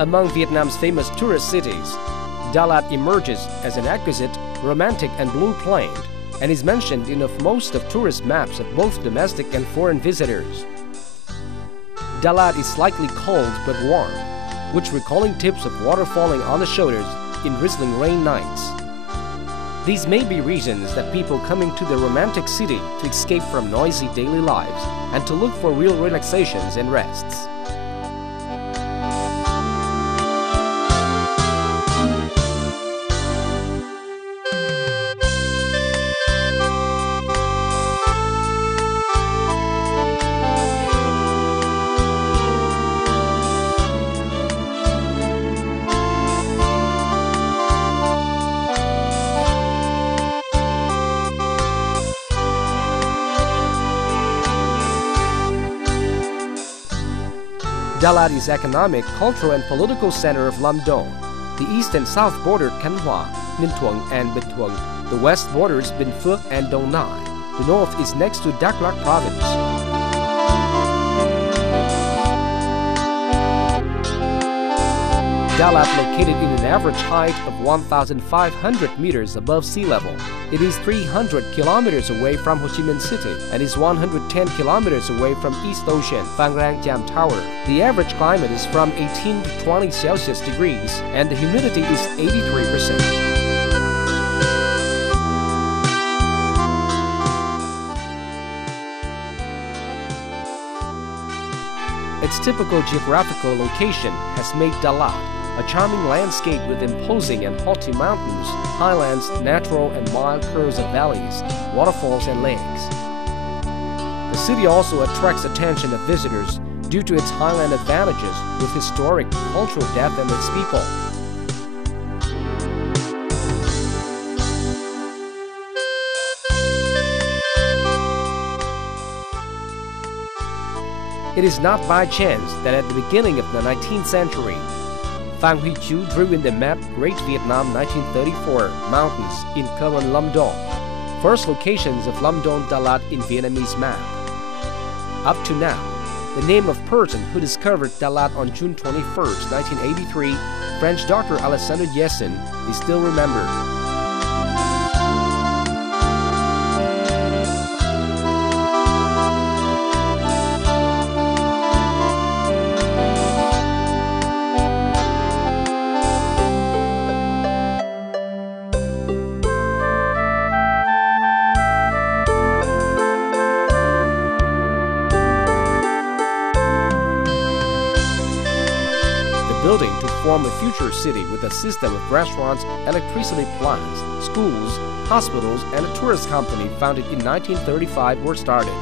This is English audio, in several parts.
Among Vietnam's famous tourist cities, Dalat emerges as an exquisite, romantic and blue-planed, and is mentioned in most of tourist maps of both domestic and foreign visitors. Dalat is slightly cold but warm, which recalling tips of water falling on the shoulders in drizzling rain nights. These may be reasons that people coming to the romantic city to escape from noisy daily lives and to look for real relaxations and rests. Dalat is economic, cultural and political center of Lam Dong. The east and south border Can Hoa, Ninh Thuận and Binh Thuận. The west borders Binh Phước and Dong Nai. The north is next to Dalat province. Dalat, located in an average height of 1,500 meters above sea level. It is 300 kilometers away from Ho Chi Minh City and is 110 kilometers away from East Ocean, Phan Rang Cham Tower. The average climate is from 18 to 20 Celsius degrees and the humidity is 83%. Its typical geographical location has made Dalat a charming landscape with imposing and haughty mountains, highlands, natural and mild curves of valleys, waterfalls and lakes. The city also attracts attention of visitors due to its highland advantages with historic, cultural depth and its people. It is not by chance that at the beginning of the 19th century, Phan Huy Chu drew in the map Great Vietnam 1934 mountains in current Lam Dong, first locations of Lam Dong Dalat in Vietnamese map. Up to now, the name of person who discovered Dalat on June 21, 1983, French Dr. Alexandre Yessin, is still remembered. Building to form a future city with a system of restaurants, electricity plants, schools, hospitals, and a tourist company founded in 1935 were started.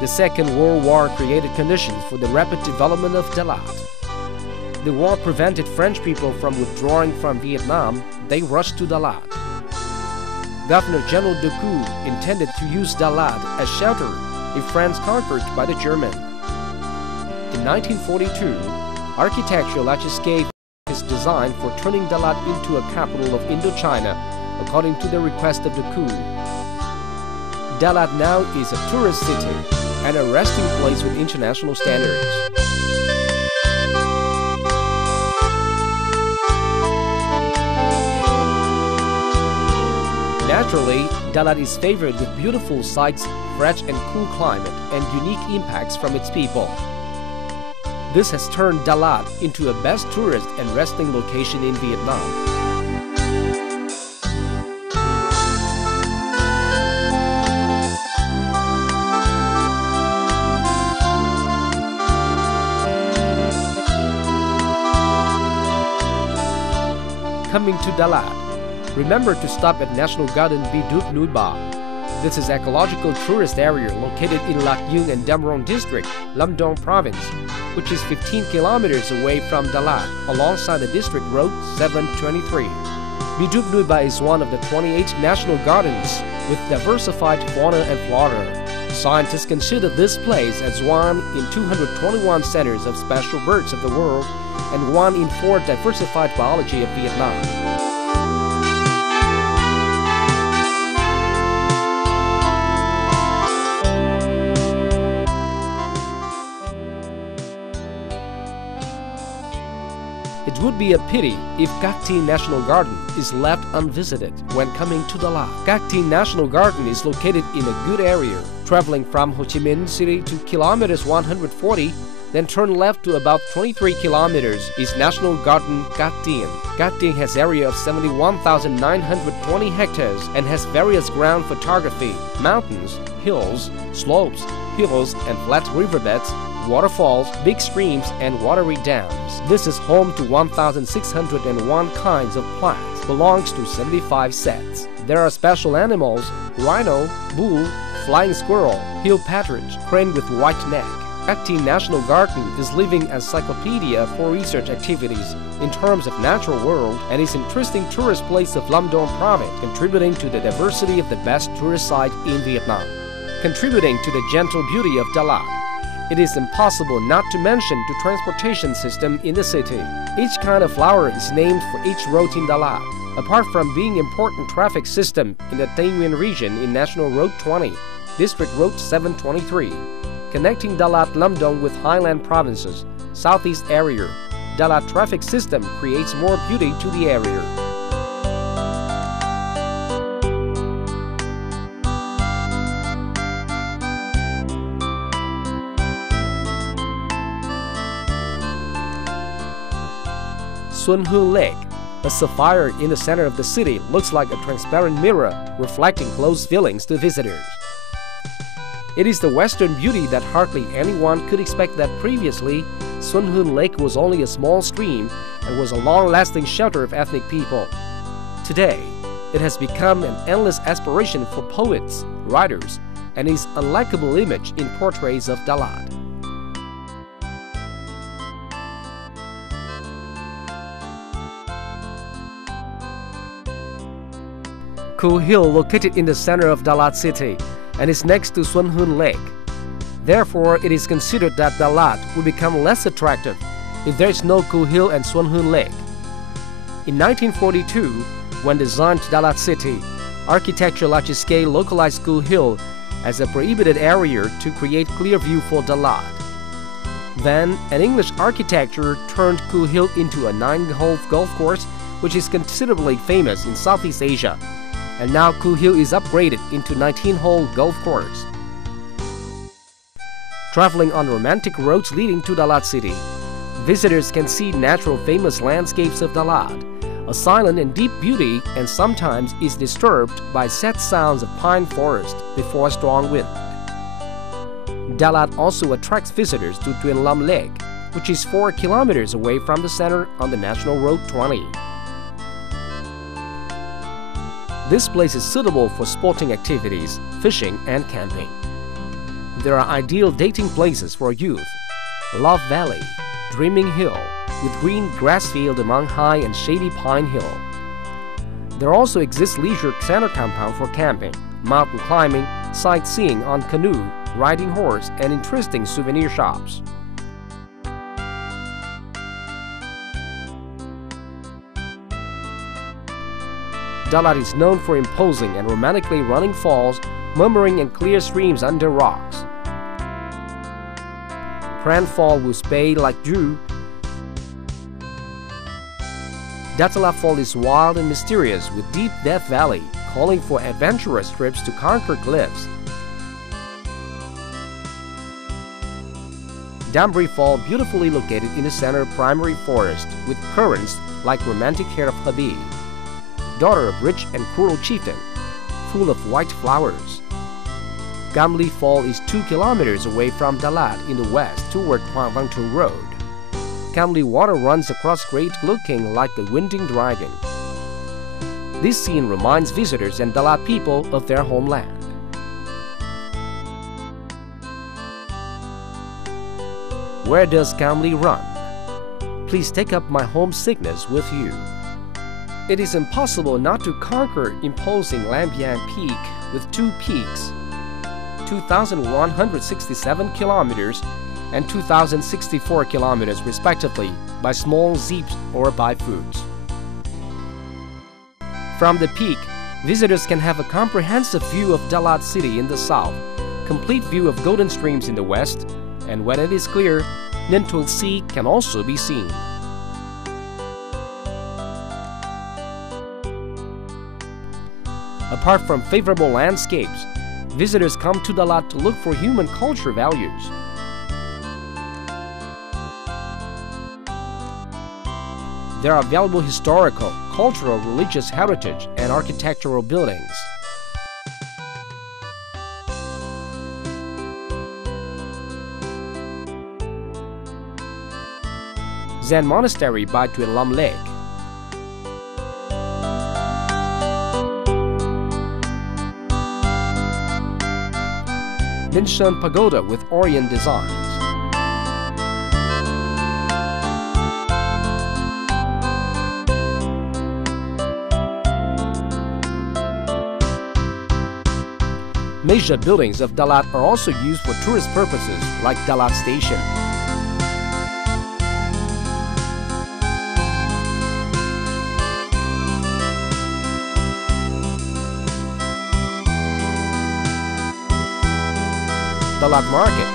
The Second World War created conditions for the rapid development of Dalat. The war prevented French people from withdrawing from Vietnam. They rushed to Dalat. Governor General Decoux intended to use Dalat as shelter if France conquered by the Germans. In 1942, architecture Latches gave his design for turning Dalat into a capital of Indochina, according to the request of Decoux. Dalat now is a tourist city and a resting place with international standards. Naturally, Dalat is favored with beautiful sights, fresh and cool climate, and unique impacts from its people. This has turned Dalat into a best tourist and resting location in Vietnam. Coming to Dalat, remember to stop at National Garden Bi Duc Nui Ba. This is ecological tourist area located in Lac Yung and Dam Rong district, Lam Dong province, which is 15 kilometers away from Dalat, alongside the district road 723. Bi Duc Nui Ba is one of the 28 national gardens with diversified fauna and flora. Scientists consider this place as one in 221 centers of special birds of the world and one in 4 diversified biology of Vietnam. It would be a pity if Gakti National Garden is left unvisited when coming to Dalat. Gakti National Garden is located in a good area. Traveling from Ho Chi Minh City to kilometers 140, then turn left to about 23 kilometers is National Garden Gaktian. Gaktian has area of 71,920 hectares and has various ground photography, mountains, hills, slopes, hills and flat riverbeds, waterfalls, big streams and watery dams. This is home to 1,601 kinds of plants, belongs to 75 sets. There are special animals, rhino, bull, flying squirrel, hill partridge, crane with white neck. Gakti National Garden is living encyclopedia for research activities in terms of natural world and is an interesting tourist place of Lam Dong province, contributing to the diversity of the best tourist site in Vietnam. Contributing to the gentle beauty of Dalat, it is impossible not to mention the transportation system in the city. Each kind of flower is named for each road in Dalat. Apart from being important traffic system in the Tây Nguyên region in National Road 20, District Road 723, connecting Dalat Lam Dong with Highland provinces, southeast area, Dalat traffic system creates more beauty to the area. Xuân Hương Lake, a sapphire in the center of the city, looks like a transparent mirror reflecting close feelings to visitors. It is the western beauty that hardly anyone could expect that previously Xuân Hương Lake was only a small stream and was a long-lasting shelter of ethnic people. Today, it has become an endless aspiration for poets, writers, and is a likable image in portraits of Dalat. Coo Hill located in the center of Dalat city and is next to Xuân Hương Lake. Therefore, it is considered that Dalat will become less attractive if there is no Coo Hill and Xuân Hương Lake. In 1942, when designed Dalat city, architecture large-scale localized Coo Hill as a prohibited area to create clear view for Dalat. Then, an English architecture turned Coo Hill into a 9-hole golf course, which is considerably famous in Southeast Asia. And now Coo Hill is upgraded into 19-hole golf course. Traveling on romantic roads leading to Dalat city, visitors can see natural famous landscapes of Dalat, a silent and deep beauty, and sometimes is disturbed by sad sounds of pine forest before strong wind. Dalat also attracts visitors to Tuen Lam Lake, which is 4 kilometers away from the center on the National Road 20. This place is suitable for sporting activities, fishing and camping. There are ideal dating places for youth: Love Valley, Dreaming Hill, with green grass field among high and shady pine hill. There also exists leisure center compound for camping, mountain climbing, sightseeing on canoe, riding horse, and interesting souvenir shops. Dalat is known for imposing and romantically running falls, murmuring and clear streams under rocks. Pran Fall with bay like dew. Datala Fall is wild and mysterious with deep Death Valley, calling for adventurous trips to conquer cliffs. Dambri Fall beautifully located in the center of primary forest with currents like romantic hair of Habib, daughter of rich and cruel chieftain, full of white flowers. Gamli Fall is 2 kilometers away from Dalat in the west toward Hoàng Văn Thù Road. Gamli water runs across great looking like a winding dragon. This scene reminds visitors and Dalat people of their homeland. Where does Gamli run? Please take up my homesickness with you. It is impossible not to conquer imposing Lam Biang Peak with 2 peaks, 2,167 kilometers and 2,064 kilometers respectively, by small jeeps or by foot. From the peak, visitors can have a comprehensive view of Dalat city in the south, complete view of golden streams in the west, and when it is clear, Ninh Thuận Sea can also be seen. Apart from favorable landscapes, visitors come to Dalat to look for human culture values. There are valuable historical, cultural, religious heritage and architectural buildings. Zen monastery by Tuen Lam Lake. Ninshan Pagoda with Orient designs. Major buildings of Dalat are also used for tourist purposes, like Dalat Station. Dalat Market.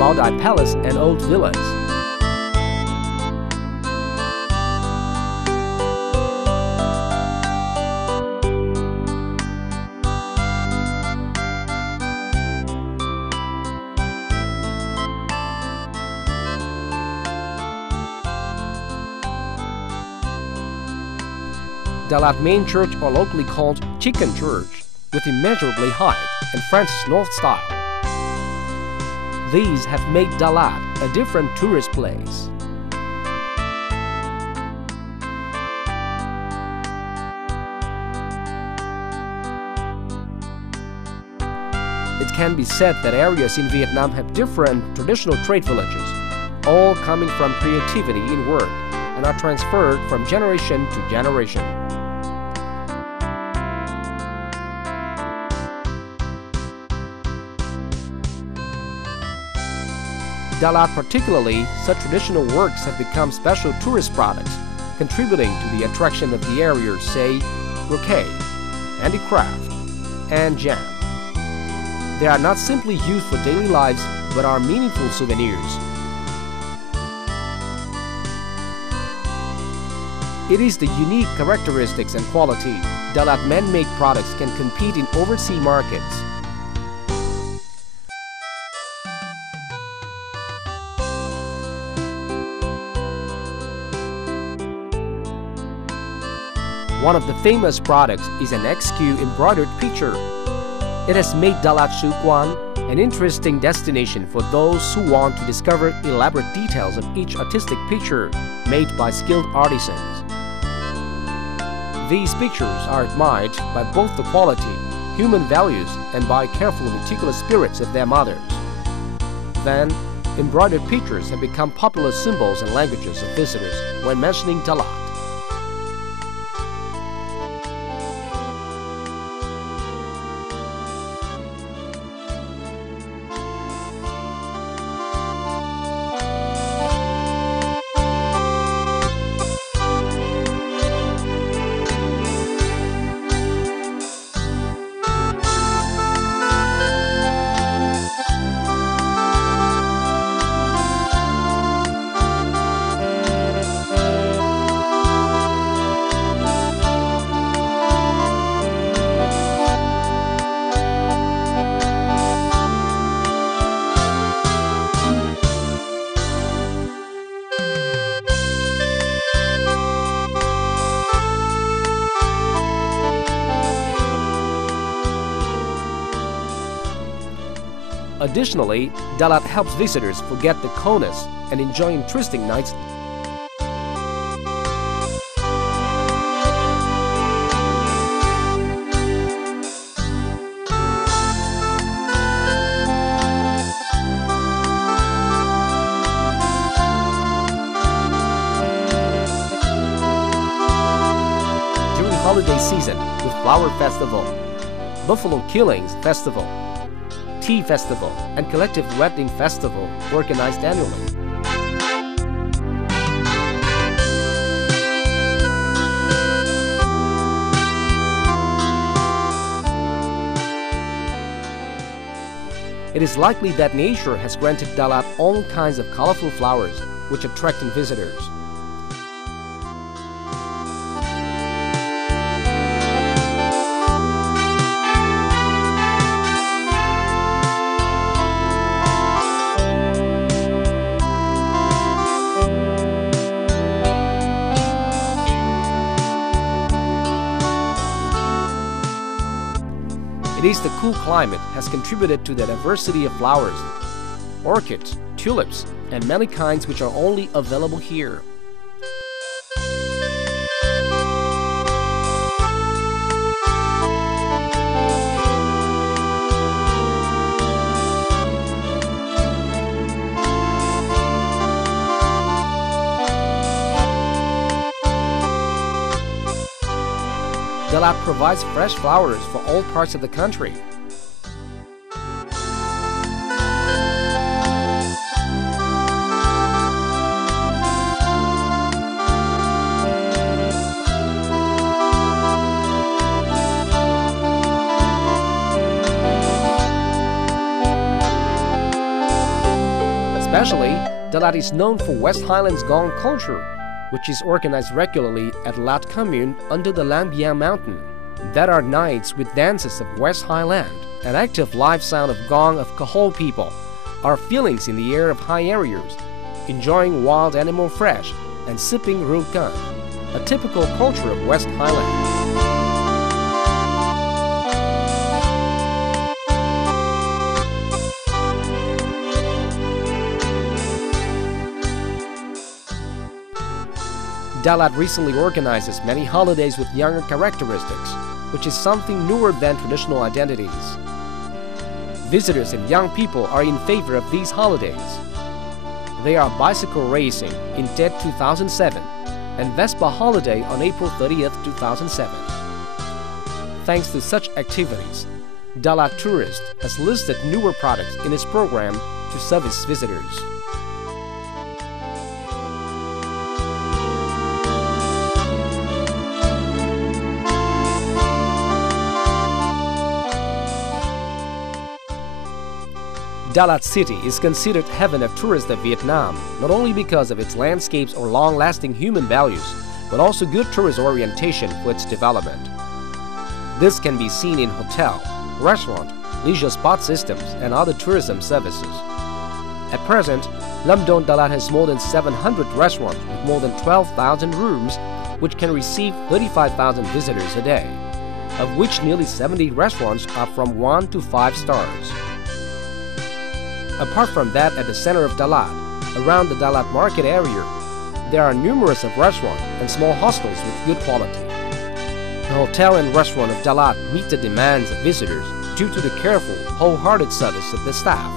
Baudai Palace and Old Villas. Dalat Main Church, or locally called Chicken Church, with immeasurably height and Francis North style. These have made Dalat a different tourist place. It can be said that areas in Vietnam have different traditional trade villages, all coming from creativity in work and are transferred from generation to generation. Dalat particularly, such traditional works have become special tourist products, contributing to the attraction of the area, say, brocade, handicraft, and jam. They are not simply used for daily lives, but are meaningful souvenirs. It is the unique characteristics and quality Dalat man-made products can compete in overseas markets. One of the famous products is an XQ embroidered picture. It has made Dalat Shu Quan an interesting destination for those who want to discover elaborate details of each artistic picture made by skilled artisans. These pictures are admired by both the quality, human values, and by careful, meticulous spirits of their mothers. Then, embroidered pictures have become popular symbols and languages of visitors when mentioning Dalat. Additionally, Dalat helps visitors forget the coldness and enjoy interesting nights. During holiday season with Flower Festival, Buffalo Killings Festival, Tea Festival, and Collective Wedding Festival organized annually. It is likely that nature has granted Dalat all kinds of colorful flowers which attract visitors. It is the cool climate has contributed to the diversity of flowers, orchids, tulips, and many kinds which are only available here. Dalat provides fresh flowers for all parts of the country. Especially, Dalat is known for West Highlands Gong culture, which is organized regularly at Lat Commune under the Lambiang mountain. There are nights with dances of West Highland, an active live sound of gong of Kahol people, our feelings in the air of high areas, enjoying wild animal fresh, and sipping rukan, a typical culture of West Highland. Dalat recently organizes many holidays with younger characteristics, which is something newer than traditional identities. Visitors and young people are in favor of these holidays. They are bicycle racing in Tet 2007 and Vespa holiday on April 30th, 2007. Thanks to such activities, Dalat-tourist has listed newer products in its program to service visitors. Dalat City is considered heaven of tourists of Vietnam, not only because of its landscapes or long-lasting human values, but also good tourist orientation for its development. This can be seen in hotel, restaurant, leisure spot systems, and other tourism services. At present, Lamdon Dalat has more than 700 restaurants with more than 12,000 rooms, which can receive 35,000 visitors a day, of which nearly 70 restaurants are from 1 to 5 stars. Apart from that, at the center of Dalat, around the Dalat market area, there are numerous of restaurants and small hostels with good quality. The hotel and restaurant of Dalat meet the demands of visitors due to the careful, wholehearted service of the staff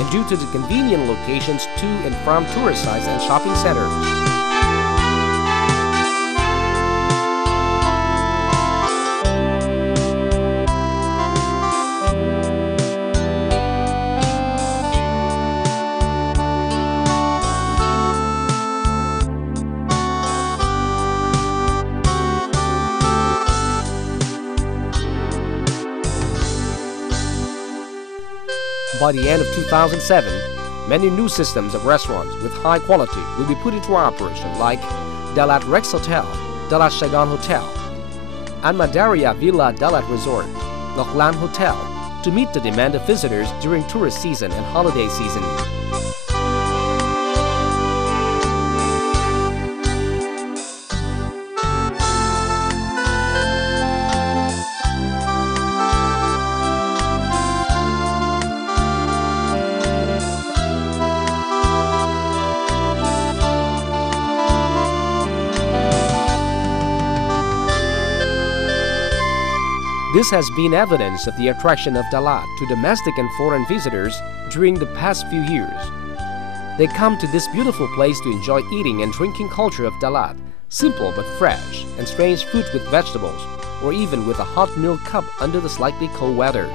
and due to the convenient locations to and from tourist sites and shopping centers. By the end of 2007, many new systems of restaurants with high quality will be put into operation, like Dalat Rex Hotel, Dalat Saigon Hotel, and Madaria Villa Dalat Resort, Ngoc Lan Hotel, to meet the demand of visitors during tourist season and holiday season. This has been evidence of the attraction of Dalat to domestic and foreign visitors during the past few years. They come to this beautiful place to enjoy eating and drinking culture of Dalat, simple but fresh, and strange food with vegetables, or even with a hot milk cup under the slightly cold weather.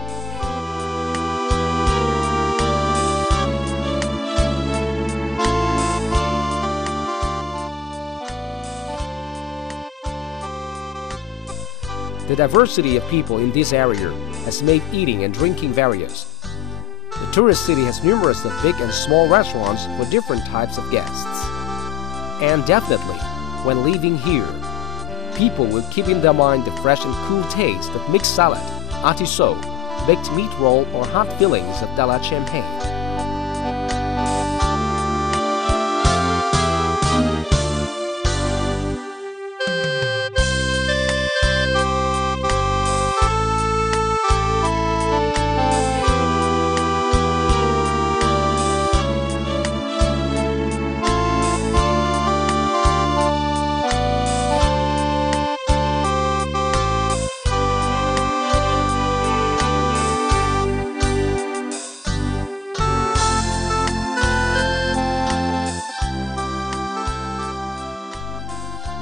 The diversity of people in this area has made eating and drinking various. The The tourist city has numerous of big and small restaurants for different types of guests. And definitely, when leaving here, people will keep in their mind the fresh and cool taste of mixed salad, artiso, baked meat roll or hot fillings of Dalat champagne.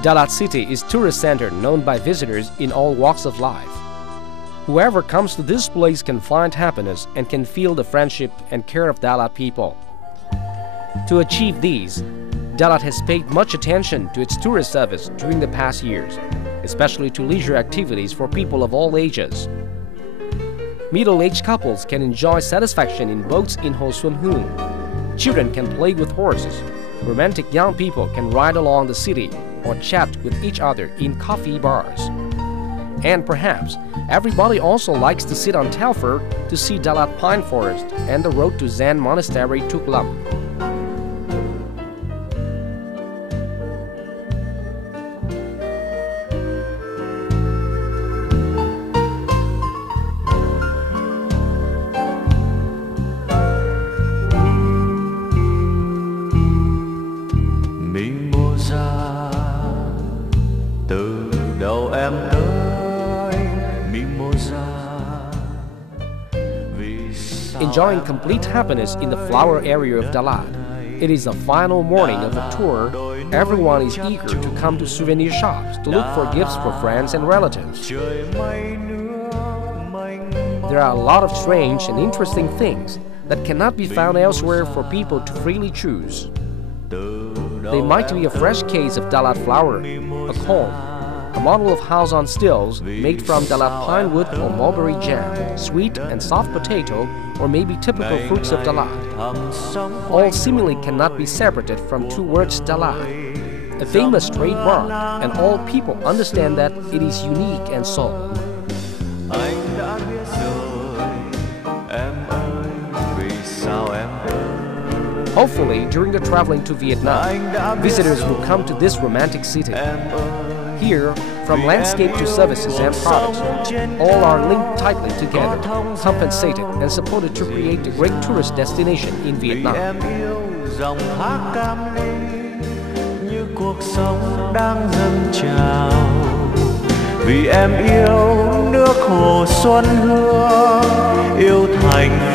Dalat city is tourist center known by visitors in all walks of life. Whoever comes to this place can find happiness and can feel the friendship and care of Dalat people. To achieve these, Dalat has paid much attention to its tourist service during the past years, especially to leisure activities for people of all ages. Middle-aged couples can enjoy satisfaction in boats in Ho Sun Hoon. Children can play with horses. Romantic young people can ride along the city or chat with each other in coffee bars. And perhaps everybody also likes to sit on Telfer to see Dalat Pine Forest and the road to Zen Monastery Tuklam. Enjoying complete happiness in the flower area of Dalat. It is the final morning of the tour. Everyone is eager to come to souvenir shops to look for gifts for friends and relatives. There are a lot of strange and interesting things that cannot be found elsewhere for people to freely choose. They might be a fresh case of Dalat flower, a comb, a model of house on stilts made from Dalat pine wood or mulberry jam, sweet and soft potato, or maybe typical fruits of Dalat. All seemingly cannot be separated from two words Dalat, a famous trademark, and all people understand that it is unique and so. Hopefully, during the traveling to Vietnam, visitors will come to this romantic city. Here, from landscape to services and products, all are linked tightly together, compensated and supported to create a great tourist destination in Vietnam. Vì em yêu nước Hồ Xuân Hương, yêu thành